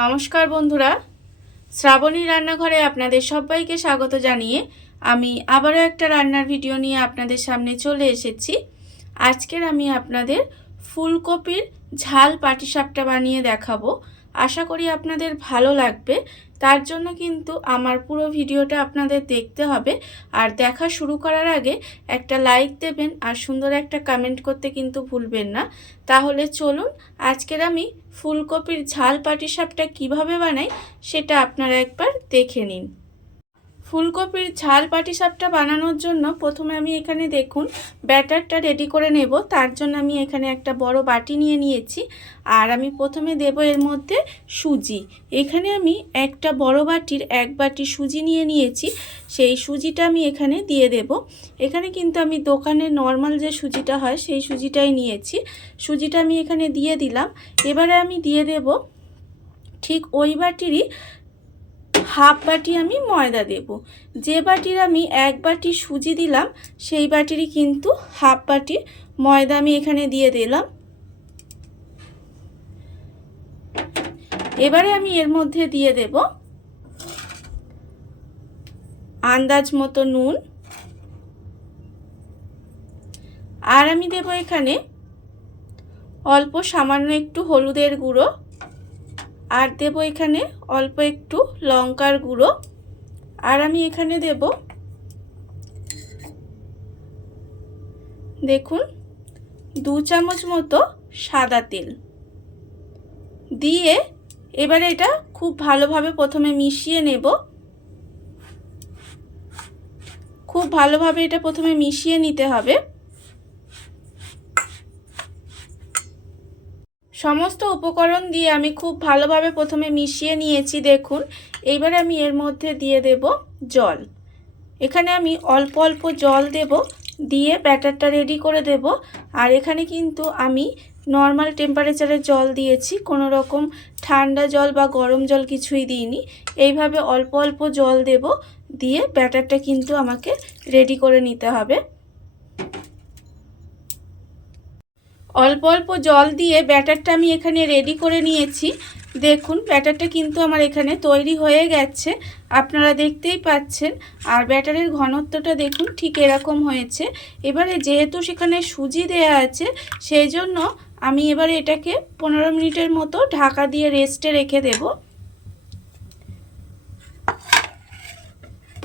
নমস্কার বন্ধুরা, শ্রাবণী রান্নাঘরে আপনাদের সবাইকে স্বাগত জানিয়ে আমি আবারও একটা রান্নার ভিডিও নিয়ে আপনাদের সামনে চলে এসেছি। আজকের আমি আপনাদের ফুলকপির ঝাল পাটিসাপটা বানিয়ে দেখাবো। আশা করি আপনাদের ভালো লাগবে। তার জন্য কিন্তু আমার পুরো ভিডিওটা আপনাদের দেখতে হবে, আর দেখা শুরু করার আগে একটা লাইক দেবেন আর সুন্দর একটা কমেন্ট করতে কিন্তু ভুলবেন না। তাহলে চলুন আজকের আমি ফুলকপির ঝাল পাটিসাপটা কিভাবে বানাই সেটা আপনারা একবার দেখে নিন। ফুলকপির ঝাল পাটিসাপটা বানানোর জন্য প্রথমে আমি এখানে দেখুন ব্যাটারটা রেডি করে নেব। তার জন্য আমি এখানে একটা বড় বাটি নিয়ে নিয়েছি, আর আমি প্রথমে দেব এর মধ্যে সুজি। এখানে আমি একটা বড় বাটির এক বাটি সুজি নিয়ে নিয়েছি, সেই সুজিটা আমি এখানে দিয়ে দেব। এখানে কিন্তু আমি দোকানে নর্মাল যে সুজিটা হয় সেই সুজিটাই নিয়েছি। সুজিটা আমি এখানে দিয়ে দিলাম। এবারে আমি দিয়ে দেব ঠিক ওই বাটিরই হাফ বাটি আমি ময়দা দেব। যে বাটির আমি এক বাটি সুজি দিলাম সেই বাটিরই কিন্তু হাফ বাটি ময়দা আমি এখানে দিয়ে দিলাম। এবারে আমি এর মধ্যে দিয়ে দেব আন্দাজ মতো নুন, আর আমি দেব এখানে অল্প সামান্য একটু হলুদের গুঁড়ো, আর দেব এখানে অল্প একটু লঙ্কার গুঁড়ো, আর আমি এখানে দেব দেখুন 2 চামচ মতো সাদা তেল দিয়ে এবারে এটা খুব ভালোভাবে প্রথমে মিশিয়ে নেব। খুব ভালোভাবে এটা প্রথমে মিশিয়ে নিতে হবে। সমস্ত উপকরণ দিয়ে আমি খুব ভালোভাবে প্রথমে মিশিয়ে নিয়েছি দেখুন। এইবার আমি এর মধ্যে দিয়ে দেব জল। এখানে আমি অল্প অল্প জল দেব, দিয়ে ব্যাটারটা রেডি করে দেব। আর এখানে কিন্তু আমি নর্মাল টেম্পারেচারের জল দিয়েছি, কোনো রকম ঠান্ডা জল বা গরম জল কিছুই দিইনি। এইভাবে অল্প অল্প জল দেব, দিয়ে ব্যাটারটা কিন্তু আমাকে রেডি করে নিতে হবে। অল্প অল্প জল দিয়ে ব্যাটারটা আমি এখানে রেডি করে নিয়েছি। দেখুন ব্যাটারটা কিন্তু আমার এখানে তৈরি হয়ে গেছে, আপনারা দেখতেই পাচ্ছেন। আর ব্যাটারের ঘনত্বটা দেখুন ঠিক এরকম হয়েছে। এবারে যেহেতু সেখানে সুজি দেয়া আছে সেই জন্য আমি এবারে এটাকে 15 মিনিটের মতো ঢাকা দিয়ে রেস্টে রেখে দেব।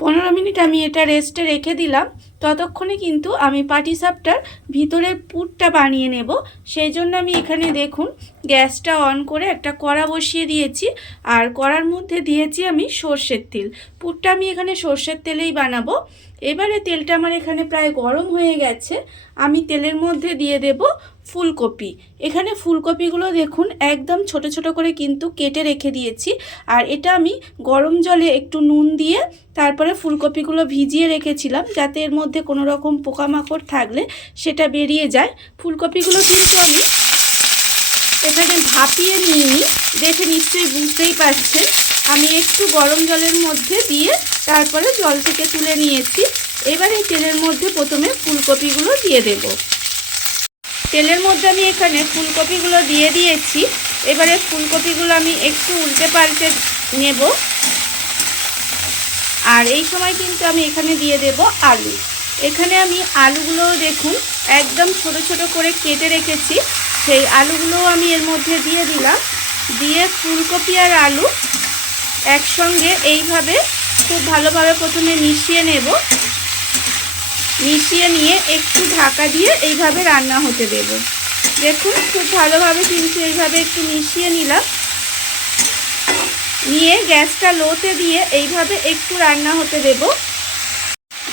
15 মিনিট আমি এটা রেস্টে রেখে দিলাম। ততক্ষণে কিন্তু আমি পাটিসাপটার ভিতরের পুরটা বানিয়ে নেব। সেই জন্য আমি এখানে দেখুন গ্যাসটা অন করে একটা কড়া বসিয়ে দিয়েছি, আর কড়ার মধ্যে দিয়েছি আমি সর্ষের তেল। পুরটা আমি এখানে সর্ষের তেলেই বানাবো। এবারে তেলটা আমার এখানে প্রায় গরম হয়ে গেছে। আমি তেলের মধ্যে দিয়ে দেব ফুলকপি। এখানে ফুলকপিগুলো দেখুন একদম ছোট ছোট করে কিন্তু কেটে রেখে দিয়েছি। আর এটা আমি গরম জলে একটু নুন দিয়ে তারপরে ফুলকপিগুলো ভিজিয়ে রেখেছিলাম, যাতে এর মধ্যে কোনো রকম পোকামাকড় থাকলে সেটা বেরিয়ে যায়। ফুলকপিগুলো কিন্তু আমি এখানে ভাপিয়ে নিইনি, দেখে নিশ্চয়ই বুঝতেই পারছেন। আমি একটু গরম জলের মধ্যে দিয়ে তারপরে জল থেকে তুলে নিয়েছি। এবার এই তেলের মধ্যে প্রথমে ফুলকপিগুলো দিয়ে দেব। তেলের মধ্যে আমি এখানে ফুলকপিগুলো দিয়ে দিয়েছি। এবারে ফুলকপিগুলো আমি একটু উল্টে পাল্টে নেব। আর এই সময় কিন্তু আমি এখানে দিয়ে দেব আলু। এখানে আমি আলুগুলো দেখুন একদম ছোট ছোট করে কেটে রেখেছি, সেই আলুগুলোও আমি এর মধ্যে দিয়ে দিলাম। দিয়ে ফুলকপি আর আলু একসঙ্গে এইভাবে খুব ভালোভাবে প্রথমে মিশিয়ে নেব। মিশিয়ে নিয়ে একটু ঢাকা দিয়ে এইভাবে রান্না হতে দেব। দেখুন খুব ভালোভাবে কিন্তু এইভাবে একটু মিশিয়ে নিলাম, নিয়ে গ্যাসটা লোতে দিয়ে এইভাবে একটু রান্না হতে দেব।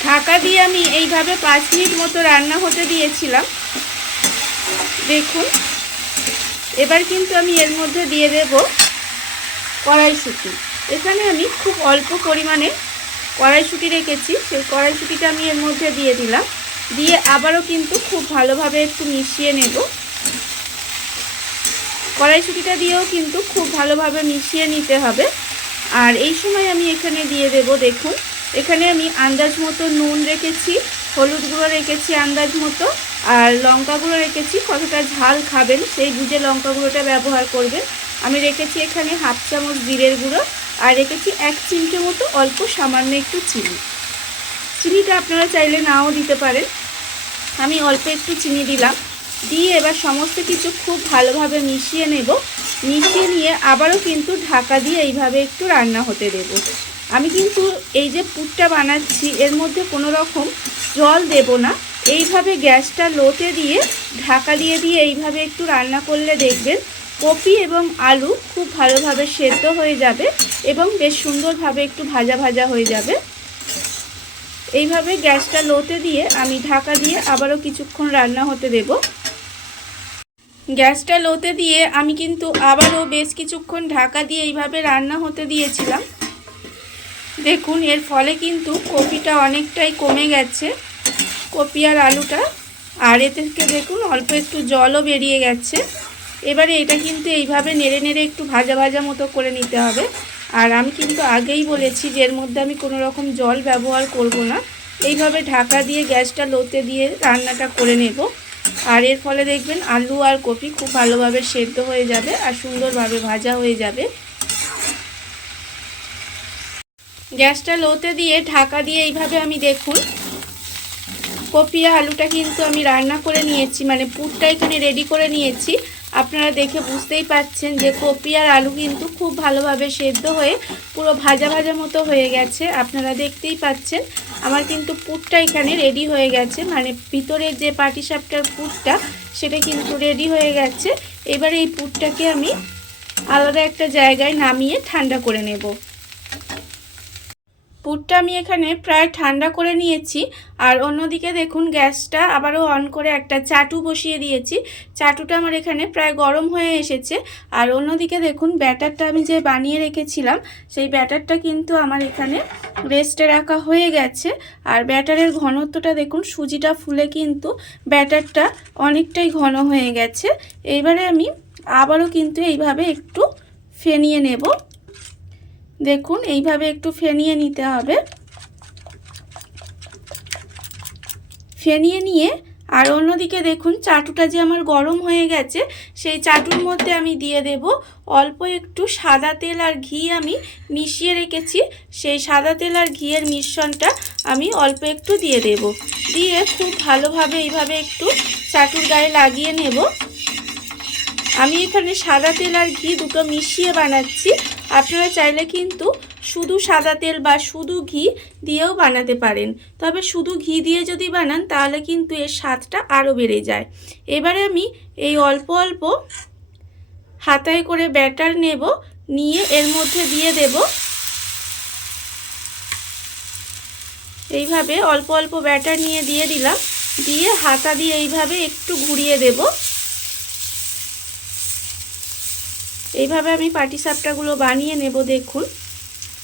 ঢাকা দিয়ে আমি এইভাবে 5 মিনিট মতো রান্না হতে দিয়েছিলাম। দেখুন এবার কিন্তু আমি এর মধ্যে দিয়ে দেব কড়াইশুঁটি। এখানে আমি খুব অল্প পরিমাণে কড়াইশুঁটি রেখেছি, সেই কড়াইশুঁটিটা আমি এর মধ্যে দিয়ে দিলাম। দিয়ে আবারও কিন্তু খুব ভালোভাবে একটু মিশিয়ে নেব। কড়াইশুঁটিটা দিয়েও কিন্তু খুব ভালোভাবে মিশিয়ে নিতে হবে। আর এই সময় আমি এখানে দিয়ে দেব দেখুন এখানে আমি আন্দাজ মতো নুন রেখেছি, হলুদ গুঁড়ো রেখেছি আন্দাজ মতো, আর লঙ্কা গুঁড়ো রেখেছি। কতটা ঝাল খাবেন সেই বুঝে লঙ্কা গুঁড়োটা ব্যবহার করবেন। আমি রেখেছি এখানে হাফ চামচ জিরের গুঁড়ো, আর রেখেছি 1 চিমটে মতো অল্প সামান্য একটু চিনি। চিনিটা আপনারা চাইলে নাও দিতে পারেন, আমি অল্প একটু চিনি দিলাম। দিয়ে এবার সমস্ত কিছু খুব ভালোভাবে মিশিয়ে নেব। মিশিয়ে নিয়ে আবারও কিন্তু ঢাকা দিয়ে এইভাবে একটু রান্না হতে দেব। আমি কিন্তু এই যে পুরটা বানাচ্ছি এর মধ্যে কোনো রকম জল দেব না। এইভাবে গ্যাসটা লোতে দিয়ে ঢাকা দিয়ে এইভাবে একটু রান্না করলে দেখবেন কপি এবং আলু খুব ভালোভাবে সেদ্ধ হয়ে যাবে এবং বেশ সুন্দরভাবে একটু ভাজা ভাজা হয়ে যাবে। এইভাবে গ্যাসটা লোতে দিয়ে আমি ঢাকা দিয়ে আবারও কিছুক্ষণ রান্না হতে দেব। গ্যাসটা লোতে দিয়ে আমি কিন্তু আবারও বেশ কিছুক্ষণ ঢাকা দিয়ে এইভাবে রান্না হতে দিয়েছিলাম। দেখুন এর ফলে কিন্তু কপিটা অনেকটাই কমে গেছে, কপি আর আলুটা, আর এ থেকে দেখুন অল্প একটু জলও বেরিয়ে গেছে। এবারে এটা কিন্তু এইভাবে নেড়ে নেড়ে একটু ভাজা ভাজা মতো করে নিতে হবে। আর আমি কিন্তু আগেই বলেছি যে এর মধ্যে আমি কোনো রকম জল ব্যবহার করব না। এইভাবে ঢাকা দিয়ে গ্যাসটা লোতে দিয়ে রান্নাটা করে নেব। আর এর ফলে দেখবেন আলু আর কপি খুব ভালোভাবে সেদ্ধ হয়ে যাবে আর সুন্দরভাবে ভাজা হয়ে যাবে। গ্যাসটা লোতে দিয়ে ঢাকা দিয়ে এইভাবে আমি দেখুন কপি আর আলুটা কিন্তু আমি রান্না করে নিয়েছি, মানে পুরটা এখানে রেডি করে নিয়েছি। আপনারা দেখে বুঝতেই পাচ্ছেন যে কপি আর আলু কিন্তু খুব ভালোভাবে সেদ্ধ হয়ে পুরো ভাজা ভাজা মতো হয়ে গেছে। আপনারা দেখতেই পাচ্ছেন আমার কিন্তু পুরটা এখানে রেডি হয়ে গেছে, মানে ভিতরের যে পাটিসাপটার পুরটা সেটা কিন্তু রেডি হয়ে গেছে। এবারে এই পুরটাকে আমি আলাদা একটা জায়গায় নামিয়ে ঠান্ডা করে নেব। পুরটা আমি এখানে প্রায় ঠান্ডা করে নিয়েছি। আর অন্যদিকে দেখুন গ্যাসটা আবারও অন করে একটা চাটু বসিয়ে দিয়েছি। চাটুটা আমার এখানে প্রায় গরম হয়ে এসেছে। আর অন্যদিকে দেখুন ব্যাটারটা আমি যে বানিয়ে রেখেছিলাম সেই ব্যাটারটা কিন্তু আমার এখানে রেস্টে রাখা হয়ে গেছে। আর ব্যাটারের ঘনত্বটা দেখুন, সুজিটা ফুলে কিন্তু ব্যাটারটা অনেকটাই ঘন হয়ে গেছে। এইবারে আমি আবারও কিন্তু এইভাবে একটু ফেনিয়ে নেব। দেখুন এইভাবে একটু ফেনিয়ে নিতে হবে। ফেনিয়ে নিয়ে আর অন্যদিকে দেখুন চাটুটা যে আমার গরম হয়ে গেছে সেই চাটুর মধ্যে আমি দিয়ে দেব অল্প একটু সাদা তেল আর ঘি আমি মিশিয়ে রেখেছি। সেই সাদা তেল আর ঘিয়ের মিশ্রণটা আমি অল্প একটু দিয়ে দেব। দিয়ে খুব ভালোভাবে এইভাবে একটু চাটুর গায়ে লাগিয়ে নেব। আমি এখানে সাদা তেল আর ঘি দুটো মিশিয়ে বানাচ্ছি। আপনারা চাইলে কিন্তু শুধু সাদা তেল বা শুধু ঘি দিয়েও বানাতে পারেন, তবে শুধু ঘি দিয়ে যদি বানান তাহলে কিন্তু এর স্বাদটা আরও বেড়ে যায়। এবারে আমি এই অল্প অল্প হাতায় করে ব্যাটার নেব, নিয়ে এর মধ্যে দিয়ে দেব। এইভাবে অল্প অল্প ব্যাটার নিয়ে দিয়ে দিলাম, দিয়ে হাতা দিয়ে এইভাবে একটু ঘুরিয়ে দেব। এইভাবে আমি পাটিসাপটাগুলো বানিয়ে নেব। দেখুন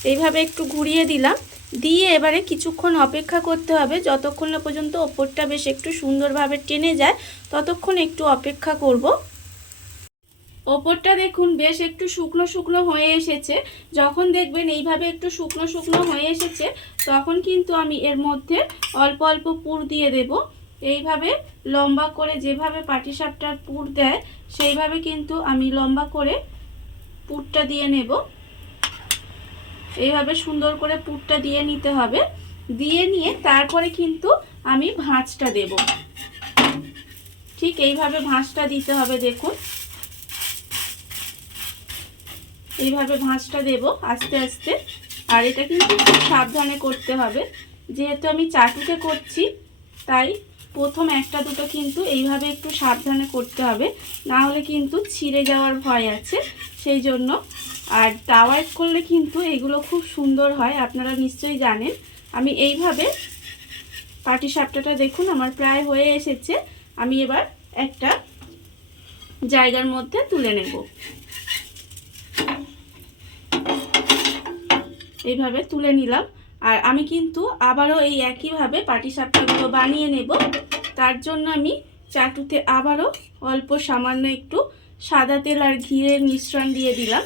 এইভাবে একটু ঘুরিয়ে দিলাম, দিয়ে এবারে কিছুক্ষণ অপেক্ষা করতে হবে, যতক্ষণ না পর্যন্ত ওপরটা বেশ একটু সুন্দরভাবে টেনে যায় ততক্ষণ একটু অপেক্ষা করব। ওপরটা দেখুন বেশ একটু শুকনো শুকনো হয়ে এসেছে। যখন দেখবেন এইভাবে একটু শুকনো শুকনো হয়ে এসেছে তখন কিন্তু আমি এর মধ্যে অল্প অল্প পুর দিয়ে দেব। এইভাবে লম্বা করে যেভাবে পাটিসাপটার পুর দেয় সেইভাবে কিন্তু আমি লম্বা করে পুরটা দিয়ে নেব। এইভাবে সুন্দর করে পুরটা দিয়ে নিতে হবে। দিয়ে নিয়ে তারপরে কিন্তু আমি ভাঁজটা দেব। ঠিক এইভাবে ভাঁজটা দিতে হবে। দেখুন এইভাবে ভাঁজটা দেব আস্তে আস্তে। আর এটা কিন্তু খুব সাবধানে করতে হবে, যেহেতু আমি চাটুতে করছি তাই প্রথম একটা দুটো কিন্তু এইভাবে একটু সাবধানে করতে হবে, না হলে কিন্তু ছিঁড়ে যাওয়ার ভয় আছে সেই জন্য। আর তাওয়ায় করলে কিন্তু এগুলো খুব সুন্দর হয়, আপনারা নিশ্চয়ই জানেন। আমি এইভাবে পাটিসাপটাটা দেখুন আমার প্রায় হয়ে এসেছে। আমি এবার একটা জায়গার মধ্যে তুলে নেব। এইভাবে তুলে নিলাম। আর আমি কিন্তু আবারও এই একইভাবে পাটিসাপটাগুলো বানিয়ে নেব। তার জন্য আমি চাটুতে আবারও অল্প সামান্য একটু সাদা তেল আর ঘিয়ের মিশ্রণ দিয়ে দিলাম।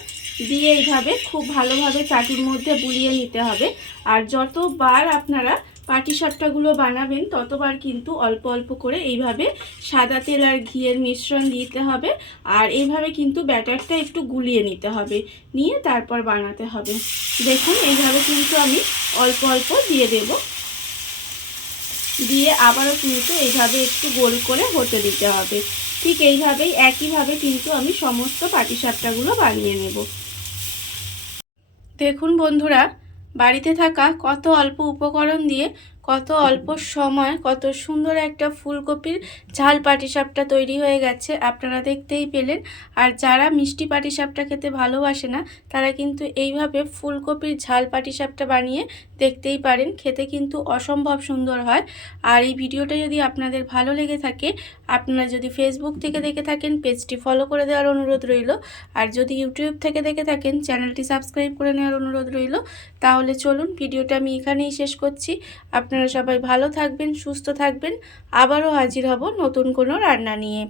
দিয়ে এইভাবে খুব ভালোভাবে চাটুর মধ্যে বুলিয়ে নিতে হবে। আর যতবার আপনারা পাটিসাপটাগুলো বানাবেন ততবার কিন্তু অল্প অল্প করে এইভাবে সাদা তেল আর ঘিয়ের মিশ্রণ দিতে হবে। আর এইভাবে কিন্তু ব্যাটারটা একটু গুলিয়ে নিতে হবে, নিয়ে তারপর বানাতে হবে। দেখুন এইভাবে কিন্তু আমি অল্প অল্প দিয়ে দেব, দিয়ে আবারও কিন্তু এইভাবে একটু গোল করে হতে দিতে হবে। ঠিক এইভাবেই একইভাবে কিন্তু আমি সমস্ত পাটিসাপটাগুলো বানিয়ে নেব। দেখুন বন্ধুরা, বাড়িতে থাকা কত অল্প উপকরণ দিয়ে কত অল্প সময় কত সুন্দর একটা ফুলকপির ঝাল পাটিসাপটা তৈরি হয়ে গেছে, আপনারা দেখতেই পেলেন। আর যারা মিষ্টি পাটিসাপটা খেতে ভালোবাসে না তারা কিন্তু এইভাবে ফুলকপির ঝাল পাটিসাপটা বানিয়ে দেখতেই পারেন, খেতে কিন্তু অসম্ভব সুন্দর হয়। আর এই ভিডিওটা যদি আপনাদের ভালো লেগে থাকে, আপনারা যদি ফেসবুক থেকে দেখে থাকেন পেজটি ফলো করে দেওয়ার অনুরোধ রইল। আর যদি ইউটিউব থেকে দেখে থাকেন চ্যানেলটি সাবস্ক্রাইব করে নেওয়ার অনুরোধ রইল। তাহলে চলুন ভিডিওটা আমি এখানেই শেষ করছি। আপনারা সবাই ভালো থাকবেন, সুস্থ থাকবেন। আবারও হাজির হব নতুন কোনো রান্না নিয়ে।